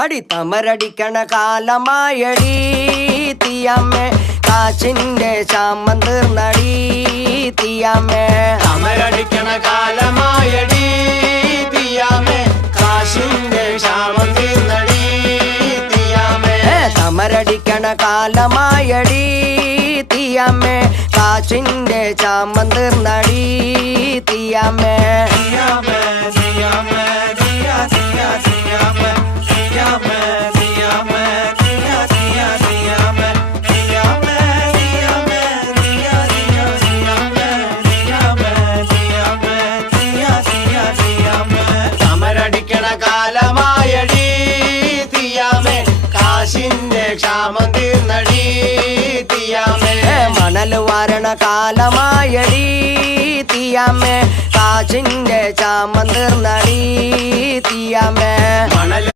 അടി തമരടിക്കണ കാലമായടി തീയമ്മേ കാശിന്റെ ക്ഷാമം തീർന്നടി തീയമ്മേ തമരടിക്കണ കാലമായടി തീയമ്മേ കാശിന്റെ ക്ഷാമം തീർന്നടി തീയമ്മേ തമരടിക്കണ കാലമായടി തീയമ്മേ കാശിന്റെ ക്ഷാമം തീർന്നടി തീയമ്മേ തീയമ്മേ തീയമ്മേ തീയ തീയ തീയമ്മേ തീയമ്മേ തീയമ്മേ തീയ തീയ തീയമ്മേ തീയമ്മേ തീയമ്മേ തീയ തീയ തീയമ്മേ തീയമ്മേ തീയമ്മേ തീയ തീയ തീയമ്മേ തമരടിക്കണ കാലമായടി തീയമ്മേ കാശിന്റെ ക്ഷാമം തീർന്നടി തീയമ്മേ മണൽ വാരണ കാലമായടി തീയമ്മേ കാശിന്റെ ക്ഷാമം തീർന്നടി തീയമ്മേ മണൽ